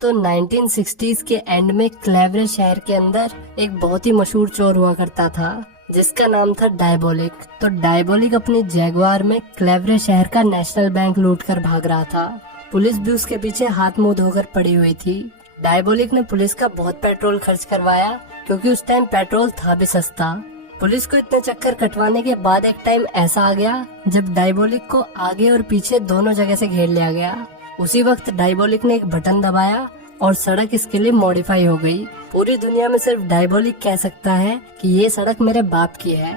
तो 1960s के and में क्लेवरे शहर के अंदर एक बहुत ही मशहूर चोर हुआ करता था जिसका नाम था डायबोलिक। तो डायबोलिक अपनी जैगुआर में क्लेवरे शहर का नेशनल बैंक लूट कर भाग रहा था। पुलिस भी उसके पीछे हाथ मुंह धोकर पड़ी हुई थी। डायबोलिक ने पुलिस का बहुत पेट्रोल खर्च करवाया क्योंकि उस टाइम पेट्रोल था भी सस्ता। पुलिस को इतने चक्कर कटवाने के बाद एक टाइम ऐसा आ गया जब डायबोलिक को आगे और पीछे दोनों जगह से घेर लिया गया। उसी वक्त डायबोलिक ने एक बटन दबाया और सड़क इसके लिए मॉडिफाई हो गई। पूरी दुनिया में सिर्फ डायबोलिक कह सकता है कि ये सड़क मेरे बाप की है।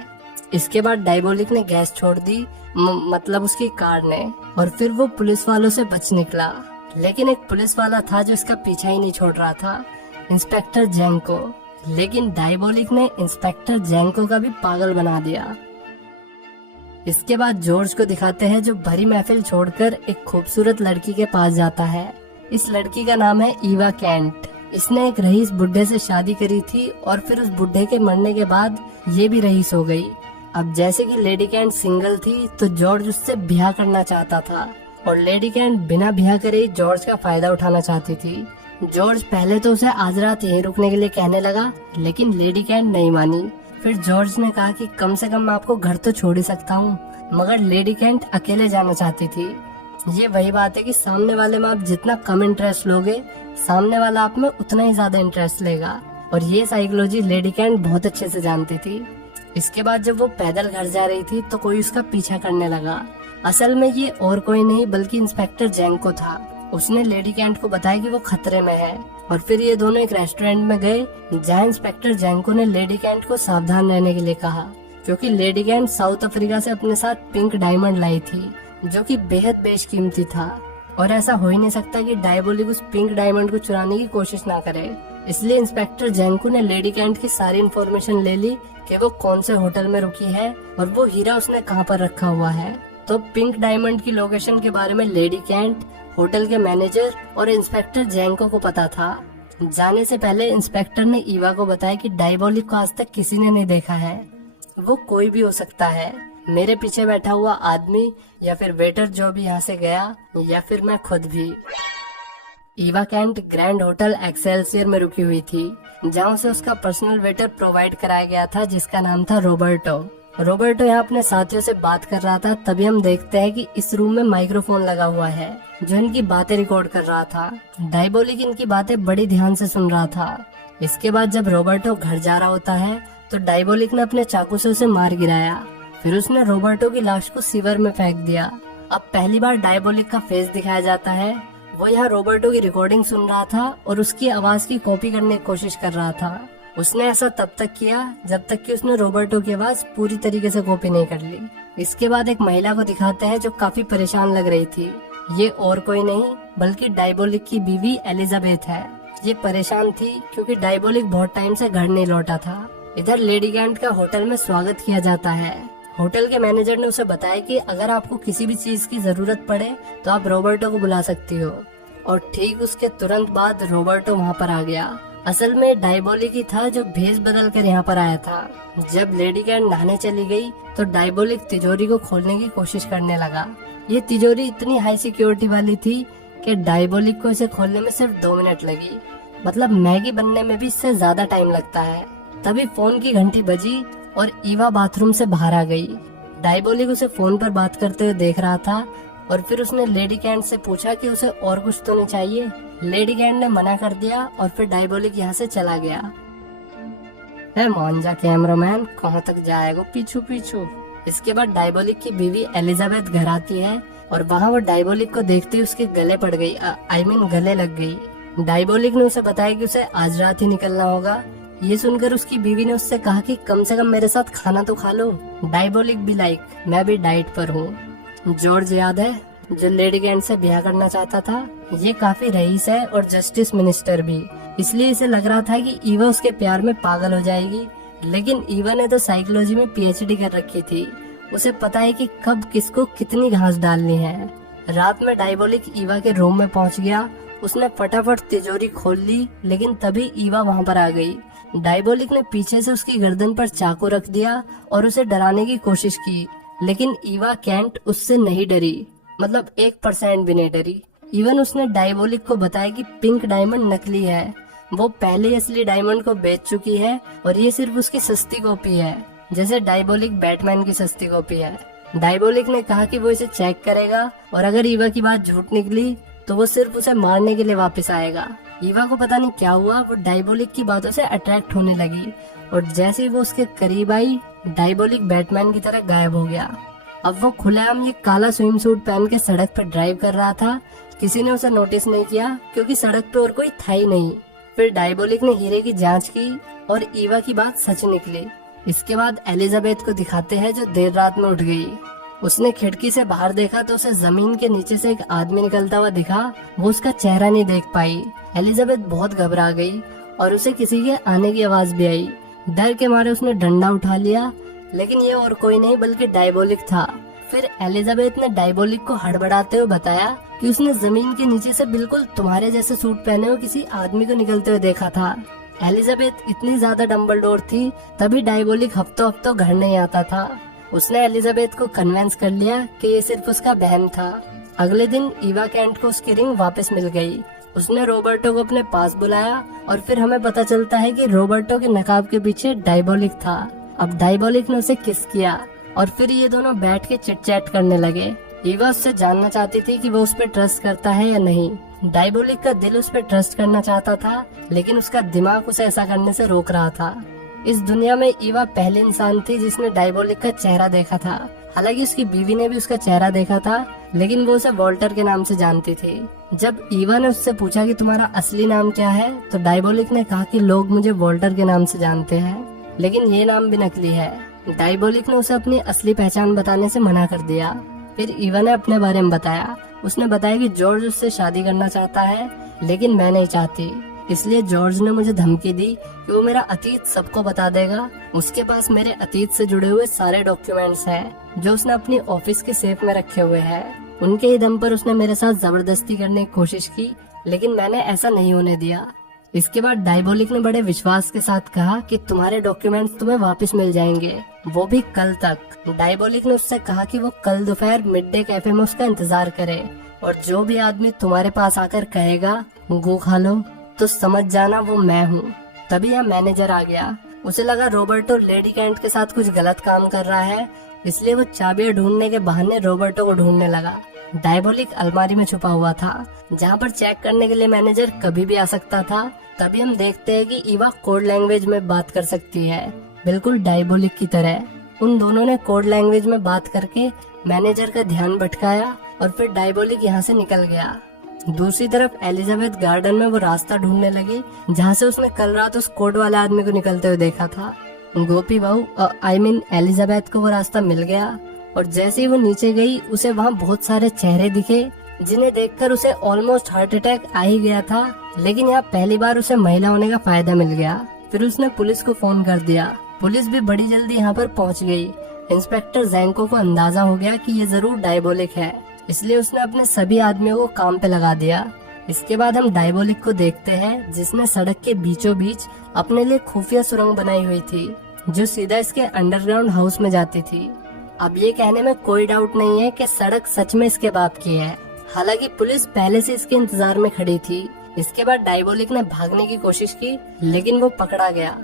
इसके बाद डायबोलिक ने गैस छोड़ दी, मतलब उसकी कार ने, और फिर वो पुलिस वालों से बच निकला। लेकिन एक पुलिस वाला था जो इसका पीछा ही नहीं छोड़ रहा था, इंस्पेक्टर जेंको। लेकिन डायबोलिक ने इंस्पेक्टर जेंको का भी पागल बना दिया। इसके बाद जॉर्ज को दिखाते हैं जो भरी महफिल छोड़कर एक खूबसूरत लड़की के पास जाता है। इस लड़की का नाम है ईवा कैंट। इसने एक रईस बुड्ढे से शादी करी थी और फिर उस बुड्ढे के मरने के बाद ये भी रईस हो गई। अब जैसे कि लेडी कैंट सिंगल थी तो जॉर्ज उससे ब्याह करना चाहता था और लेडी कैंट बिना ब्याह करे ही जॉर्ज का फायदा उठाना चाहती थी। जॉर्ज पहले तो उसे आज रात यहीं रुकने के लिए कहने लगा, लेकिन लेडी कैंट नहीं मानी। फिर जॉर्ज ने कहा कि कम से कम मैं आपको घर तो छोड़ ही सकता हूँ, मगर लेडी कैंट अकेले जाना चाहती थी। ये वही बात है कि सामने वाले में आप जितना कम इंटरेस्ट लोगे, सामने वाला आप में उतना ही ज्यादा इंटरेस्ट लेगा, और ये साइकोलॉजी लेडी कैंट बहुत अच्छे से जानती थी। इसके बाद जब वो पैदल घर जा रही थी तो कोई उसका पीछा करने लगा। असल में ये और कोई नहीं बल्कि इंस्पेक्टर जेंको था। उसने लेडी कैंट को बताया कि वो खतरे में है, और फिर ये दोनों एक रेस्टोरेंट में गए जहाँ इंस्पेक्टर जेंको ने लेडी कैंट को सावधान रहने के लिए कहा, क्योंकि लेडी कैंट साउथ अफ्रीका से अपने साथ पिंक डायमंड लाई थी जो कि बेहद बेशकीमती था, और ऐसा हो ही नहीं सकता कि डायबोलिक उस पिंक डायमंड को चुराने की कोशिश ना करे। इसलिए इंस्पेक्टर जेंको ने लेडी कैंट की सारी इन्फॉर्मेशन ले ली कि वो कौन से होटल में रुकी है और वो हीरा उसने कहाँ पर रखा हुआ है। तो पिंक डायमंड की लोकेशन के बारे में लेडी कैंट, होटल के मैनेजर और इंस्पेक्टर जेंको को पता था। जाने से पहले इंस्पेक्टर ने ईवा को बताया कि डायबोलिक को आज तक किसी ने नहीं देखा है, वो कोई भी हो सकता है, मेरे पीछे बैठा हुआ आदमी या फिर वेटर जो भी यहाँ से गया, या फिर मैं खुद भी। Eva Kant Grand Hotel Excelsior में रुकी हुई थी जहाँ से उसका पर्सनल वेटर प्रोवाइड कराया गया था जिसका नाम था रोबर्टो। रोबर्टो यहाँ अपने साथियों से बात कर रहा था। तभी हम देखते हैं कि इस रूम में माइक्रोफोन लगा हुआ है जो इनकी बातें रिकॉर्ड कर रहा था। डायबोलिक इनकी बातें बड़ी ध्यान से सुन रहा था। इसके बाद जब रोबर्टो घर जा रहा होता है तो डायबोलिक ने अपने चाकू से उसे मार गिराया। फिर उसने रोबर्टो की लाश को सीवर में फेंक दिया। अब पहली बार डायबोलिक का फेस दिखाया जाता है। वो यहाँ रोबर्टो की रिकॉर्डिंग सुन रहा था और उसकी आवाज की कॉपी करने की कोशिश कर रहा था। उसने ऐसा तब तक किया जब तक कि उसने रोबर्टो की आवाज पूरी तरीके से कॉपी नहीं कर ली। इसके बाद एक महिला को दिखाते हैं जो काफी परेशान लग रही थी। ये और कोई नहीं बल्कि डायबोलिक की बीवी एलिजाबेथ है। ये परेशान थी क्योंकि डायबोलिक बहुत टाइम से घर नहीं लौटा था। इधर लेडी कैंट का होटल में स्वागत किया जाता है। होटल के मैनेजर ने उसे बताया कि अगर आपको किसी भी चीज की जरूरत पड़े तो आप रोबर्टो को बुला सकती हो, और ठीक उसके तुरंत बाद रोबर्टो वहाँ पर आ गया। असल में डायबोलिक ही था जो भेष बदल कर यहाँ पर आया था। जब लेडी कैंट नहाने चली गई तो डायबोलिक तिजोरी को खोलने की कोशिश करने लगा। ये तिजोरी इतनी हाई सिक्योरिटी वाली थी कि डायबोलिक को इसे खोलने में सिर्फ 2 मिनट लगी। मतलब मैगी बनने में भी इससे ज्यादा टाइम लगता है। तभी फोन की घंटी बजी और ईवा बाथरूम से बाहर आ गई। डायबोलिक उसे फोन पर बात करते हुए देख रहा था और फिर उसने लेडी कैंट से पूछा कि उसे और कुछ तो नहीं चाहिए। लेडी कैंट ने मना कर दिया और फिर डायबोलिक यहाँ से चला गया। मान जा कैमरामैन, कहाँ तक जाएगा पीछू पीछू। इसके बाद डायबोलिक की बीवी एलिजाबेथ घर आती है और वहाँ वो डायबोलिक को देखते ही उसके गले पड़ गई, गले लग गई। डायबोलिक ने उसे बताया कि उसे आज रात ही निकलना होगा। ये सुनकर उसकी बीवी ने उससे कहा कि कम से कम मेरे साथ खाना तो खा लो। डायबोलिक भी मैं भी डाइट पर हूँ। जॉर्ज याद है जो लेडी कैंट से ब्याह करना चाहता था? ये काफी रईस है और जस्टिस मिनिस्टर भी, इसलिए इसे लग रहा था कि ईवा उसके प्यार में पागल हो जाएगी। लेकिन ईवा ने तो साइकोलॉजी में पीएचडी कर रखी थी। उसे पता है कि कब किसको कितनी घास डालनी है। रात में डायबोलिक ईवा के रूम में पहुंच गया। उसने फटाफट तिजोरी खोल ली, लेकिन तभी ईवा वहां पर आ गई। डायबोलिक ने पीछे से उसकी गर्दन पर चाकू रख दिया और उसे डराने की कोशिश की, लेकिन ईवा कैंट उससे नहीं डरी, मतलब 1% भी नहीं डरी। इवन उसने डायबोलिक को बताया कि पिंक डायमंड नकली है, वो पहले असली डायमंड को बेच चुकी है और ये सिर्फ उसकी सस्ती कॉपी है, जैसे डायबोलिक बैटमैन की सस्ती कॉपी है। डायबोलिक ने कहा कि वो इसे चेक करेगा और अगर ईवा की बात झूठ निकली तो वो सिर्फ उसे मारने के लिए वापस आएगा। ईवा को पता नहीं क्या हुआ, वो डायबोलिक की बातों से अट्रैक्ट होने लगी और जैसे ही वो उसके करीब आई, डायबोलिक बैटमैन की तरह गायब हो गया। अब वो खुलेआम ये काला स्विम सूट पहन के सड़क पर ड्राइव कर रहा था। किसी ने उसे नोटिस नहीं किया क्योंकि सड़क पे और कोई था ही नहीं। फिर डायबोलिक ने हीरे की जांच की और ईवा की बात सच निकली। इसके बाद एलिजाबेथ को दिखाते हैं जो देर रात में उठ गई। उसने खिड़की से बाहर देखा तो उसे जमीन के नीचे से एक आदमी निकलता हुआ दिखा। वो उसका चेहरा नहीं देख पाई। एलिजाबेथ बहुत घबरा गई और उसे किसी के आने की आवाज भी आई। डर के मारे उसने डंडा उठा लिया, लेकिन ये और कोई नहीं बल्कि डायबोलिक था। फिर एलिजाबेथ ने डायबोलिक को हड़बड़ाते हुए बताया कि उसने जमीन के नीचे से बिल्कुल तुम्हारे जैसे सूट पहने हुए किसी आदमी को निकलते हुए देखा था। एलिजाबेथ इतनी ज्यादा डम्बलडोर थी, तभी डायबोलिक हफ्तों हफ्तों घर नहीं आता था। उसने एलिजाबेथ को कन्विंस कर लिया कि ये सिर्फ उसका बहन था। अगले दिन ईवा कैंट को उसकी रिंग वापस मिल गई। उसने रॉबर्टो को अपने पास बुलाया और फिर हमें पता चलता है कि रॉबर्टो के नकाब के पीछे डायबोलिक था। अब डायबोलिक ने उसे किस किया और फिर ये दोनों बैठ के चिट चैट करने लगे। ईवा उससे जानना चाहती थी कि वो उस पर ट्रस्ट करता है या नहीं। डायबोलिक का दिल उस पर ट्रस्ट करना चाहता था, लेकिन उसका दिमाग उसे ऐसा करने से रोक रहा था। इस दुनिया में ईवा पहले इंसान थी जिसने डायबोलिक का चेहरा देखा था। हालांकि उसकी बीवी ने भी उसका चेहरा देखा था, लेकिन वो उसे वॉल्टर के नाम से जानती थी। जब ईवा ने उससे पूछा कि तुम्हारा असली नाम क्या है, तो डायबोलिक ने कहा कि लोग मुझे वॉल्टर के नाम से जानते हैं, लेकिन ये नाम भी नकली है। डायबोलिक ने उसे अपनी असली पहचान बताने से मना कर दिया। फिर ईवा ने अपने बारे में बताया। उसने बताया कि जॉर्ज उससे शादी करना चाहता है, लेकिन मैं नहीं चाहती। इसलिए जॉर्ज ने मुझे धमकी दी कि वो मेरा अतीत सबको बता देगा। उसके पास मेरे अतीत से जुड़े हुए सारे डॉक्यूमेंट्स हैं जो उसने अपनी ऑफिस के सेफ में रखे हुए हैं। उनके ही दम पर उसने मेरे साथ जबरदस्ती करने की कोशिश की, लेकिन मैंने ऐसा नहीं होने दिया। इसके बाद डायबोलिक ने बड़े विश्वास के साथ कहा कि तुम्हारे डॉक्यूमेंट्स तुम्हें वापस मिल जाएंगे, वो भी कल तक। डायबोलिक ने उससे कहा कि वो कल दोपहर मिड डे कैफे में उसका इंतजार करे और जो भी आदमी तुम्हारे पास आकर कहेगा गो खा लो, तो समझ जाना वो मैं हूँ। तभी यहाँ मैनेजर आ गया। उसे लगा रॉबर्टो लेडी कैंट के साथ कुछ गलत काम कर रहा है, इसलिए वो चाबियां ढूंढने के बहाने रॉबर्टो को ढूंढने लगा। डायबोलिक अलमारी में छुपा हुआ था, जहाँ पर चेक करने के लिए मैनेजर कभी भी आ सकता था। तभी हम देखते हैं कि ईवा कोड लैंग्वेज में बात कर सकती है, बिल्कुल डायबोलिक की तरह। उन दोनों ने कोड लैंग्वेज में बात करके मैनेजर का ध्यान भटकाया और फिर डायबोलिक यहाँ से निकल गया। दूसरी तरफ एलिजाबेथ गार्डन में वो रास्ता ढूंढने लगी जहाँ से उसने कल रात उस कोड वाले आदमी को निकलते हुए देखा था। गोपी बहू एलिजाबेथ को वो रास्ता मिल गया और जैसे ही वो नीचे गई उसे वहाँ बहुत सारे चेहरे दिखे, जिन्हें देखकर उसे ऑलमोस्ट हार्ट अटैक आ ही गया था। लेकिन यहाँ पहली बार उसे महिला होने का फायदा मिल गया। फिर उसने पुलिस को फोन कर दिया। पुलिस भी बड़ी जल्दी यहाँ पर पहुँच गई। इंस्पेक्टर जैंको को अंदाजा हो गया कि ये जरूर डायबोलिक है, इसलिए उसने अपने सभी आदमियों को काम पे लगा दिया। इसके बाद हम डायबोलिक को देखते हैं, जिसने सड़क के बीचों बीच अपने लिए खुफिया सुरंग बनाई हुई थी जो सीधा इसके अंडरग्राउंड हाउस में जाती थी। अब ये कहने में कोई डाउट नहीं है कि सड़क सच में इसके बाप की है। हालांकि पुलिस पहले से इसके इंतजार में खड़ी थी। इसके बाद डायबोलिक ने भागने की कोशिश की, लेकिन वो पकड़ा गया।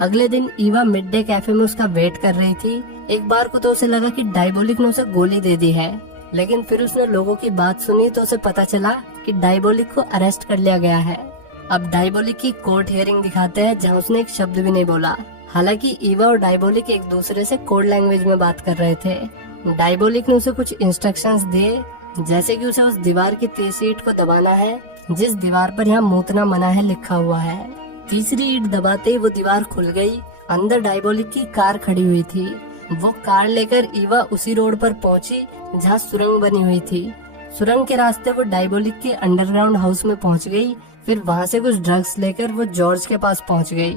अगले दिन ईवा मिड डे कैफे में उसका वेट कर रही थी। एक बार को तो उसे लगा कि डायबोलिक ने उसे गोली दे दी है, लेकिन फिर उसने लोगों की बात सुनी तो उसे पता चला कि डायबोलिक को अरेस्ट कर लिया गया है। अब डायबोलिक की कोर्ट हियरिंग दिखाते हैं जहां उसने एक शब्द भी नहीं बोला। हालांकि ईवा और डायबोलिक एक दूसरे से कोड लैंग्वेज में बात कर रहे थे। डायबोलिक ने उसे कुछ इंस्ट्रक्शंस दिए, जैसे कि उसे उस दीवार की तीसरी ईंट को दबाना है जिस दीवार पर यहाँ मूतना मना है लिखा हुआ है। तीसरी ईंट दबाते ही वो दीवार खुल गई। अंदर डायबोलिक की कार खड़ी हुई थी। वो कार लेकर ईवा उसी रोड पर पहुंची जहाँ सुरंग बनी हुई थी। सुरंग के रास्ते वो डायबोलिक के अंडरग्राउंड हाउस में पहुंच गई। फिर वहाँ से कुछ ड्रग्स लेकर वो जॉर्ज के पास पहुंच गई।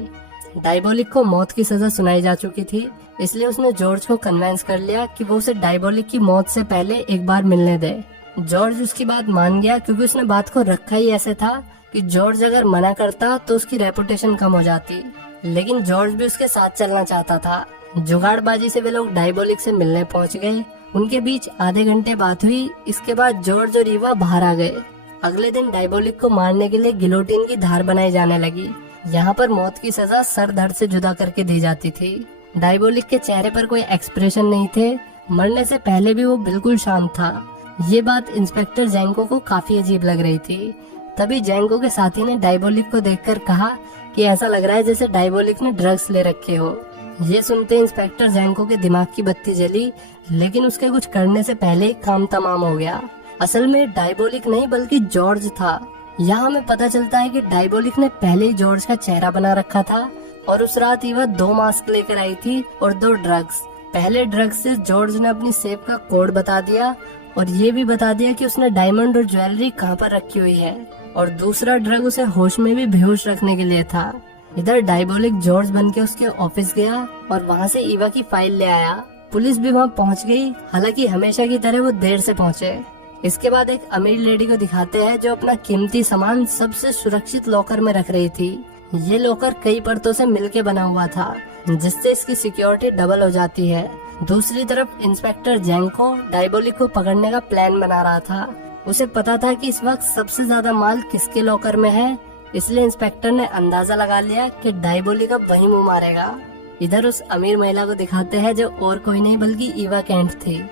डायबोलिक को मौत की सजा सुनाई जा चुकी थी, इसलिए उसने जॉर्ज को कन्विंस कर लिया कि वो उसे डायबोलिक की मौत से पहले एक बार मिलने दे। जॉर्ज उसकी बात मान गया, क्योंकि उसने बात को रखा ही ऐसे था कि जॉर्ज अगर मना करता तो उसकी रेपुटेशन कम हो जाती। लेकिन जॉर्ज भी उसके साथ चलना चाहता था। जुगाड़बाजी से वे लोग डायबोलिक से मिलने पहुंच गए। उनके बीच आधे घंटे बात हुई। इसके बाद जॉर्ज और ईवा बाहर आ गए। अगले दिन डायबोलिक को मारने के लिए गिलोटिन की धार बनाई जाने लगी। यहाँ पर मौत की सजा सर धड़ से जुदा करके दी जाती थी। डायबोलिक के चेहरे पर कोई एक्सप्रेशन नहीं थे। मरने से पहले भी वो बिल्कुल शांत था। ये बात इंस्पेक्टर जैंको को काफी अजीब लग रही थी। तभी जैंको के साथी ने डायबोलिक को देखकर कहा कि ऐसा लग रहा है जैसे डायबोलिक ने ड्रग्स ले रखे हो। ये सुनते इंस्पेक्टर जैंको के दिमाग की बत्ती जली, लेकिन उसके कुछ करने से पहले काम तमाम हो गया। असल में डायबोलिक नहीं बल्कि जॉर्ज था। यहाँ हमें पता चलता है कि डायबोलिक ने पहले ही जॉर्ज का चेहरा बना रखा था और उस रात ईवा 2 मास्क लेकर आई थी और 2 ड्रग्स। पहले ड्रग्स से जॉर्ज ने अपनी सेफ का कोड बता दिया और ये भी बता दिया कि उसने डायमंड और ज्वेलरी कहाँ पर रखी हुई है, और दूसरा ड्रग उसे होश में भी बेहोश रखने के लिए था। इधर डायबोलिक जॉर्ज बनके उसके ऑफिस गया और वहाँ से ईवा की फाइल ले आया। पुलिस भी वहाँ पहुँच गई, हालांकि हमेशा की तरह वो देर से पहुँचे। इसके बाद एक अमीर लेडी को दिखाते हैं जो अपना कीमती सामान सबसे सुरक्षित लॉकर में रख रही थी। ये लॉकर कई परतों से मिलके बना हुआ था, जिससे इसकी सिक्योरिटी डबल हो जाती है। दूसरी तरफ इंस्पेक्टर जैंको डायबोलिक को पकड़ने का प्लान बना रहा था। उसे पता था कि इस वक्त सबसे ज्यादा माल किसके लॉकर में है, इसलिए इंस्पेक्टर ने अंदाजा लगा लिया कि डायबोलिक अब वही मुंह मारेगा। इधर उस अमीर महिला को दिखाते हैं जो और कोई नहीं बल्कि ईवा केंट थी।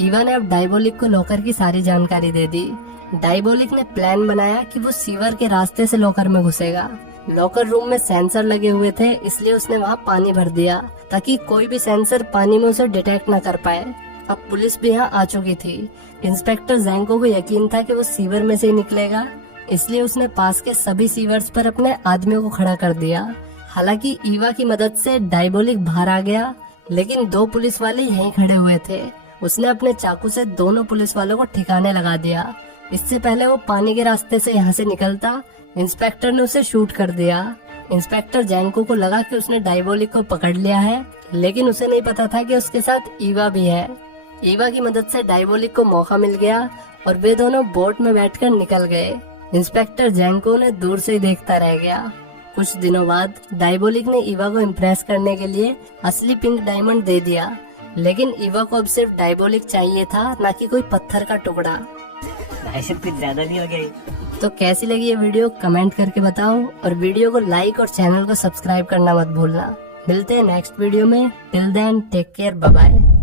ईवा ने अब डायबोलिक को लॉकर की सारी जानकारी दे दी। डायबोलिक ने प्लान बनाया कि वो सीवर के रास्ते से लॉकर में घुसेगा। लॉकर रूम में सेंसर लगे हुए थे, इसलिए उसने वहाँ पानी भर दिया ताकि कोई भी सेंसर पानी में उसे डिटेक्ट न कर पाए। अब पुलिस भी यहाँ आ चुकी थी। इंस्पेक्टर जैंको को यकीन था कि वो सीवर में से ही निकलेगा, इसलिए उसने पास के सभी सीवर्स पर अपने आदमियों को खड़ा कर दिया। हालांकि ईवा की मदद से डायबोलिक बाहर आ गया, लेकिन 2 पुलिस वाले यहीं खड़े हुए थे। उसने अपने चाकू से दोनों पुलिस वालों को ठिकाने लगा दिया। इससे पहले वो पानी के रास्ते से यहाँ से निकलता, इंस्पेक्टर ने उसे शूट कर दिया। इंस्पेक्टर जैंको को लगा कि उसने डायबोलिक को पकड़ लिया है, लेकिन उसे नहीं पता था कि उसके साथ ईवा भी है। ईवा की मदद से डायबोलिक को मौका मिल गया और वे दोनों बोट में बैठकर निकल गए। इंस्पेक्टर जैंको ने दूर से ही देखता रह गया। कुछ दिनों बाद डायबोलिक ने ईवा को इम्प्रेस करने के लिए असली पिंक डायमंड दे दिया, लेकिन ईवा को अब सिर्फ डायबोलिक चाहिए था, न कि कोई पत्थर का टुकड़ा। कुछ ज्यादा नहीं हो गया? तो कैसी लगी ये वीडियो कमेंट करके बताओ, और वीडियो को लाइक और चैनल को सब्सक्राइब करना मत भूलना। मिलते हैं नेक्स्ट वीडियो में। Till then take care, bye bye.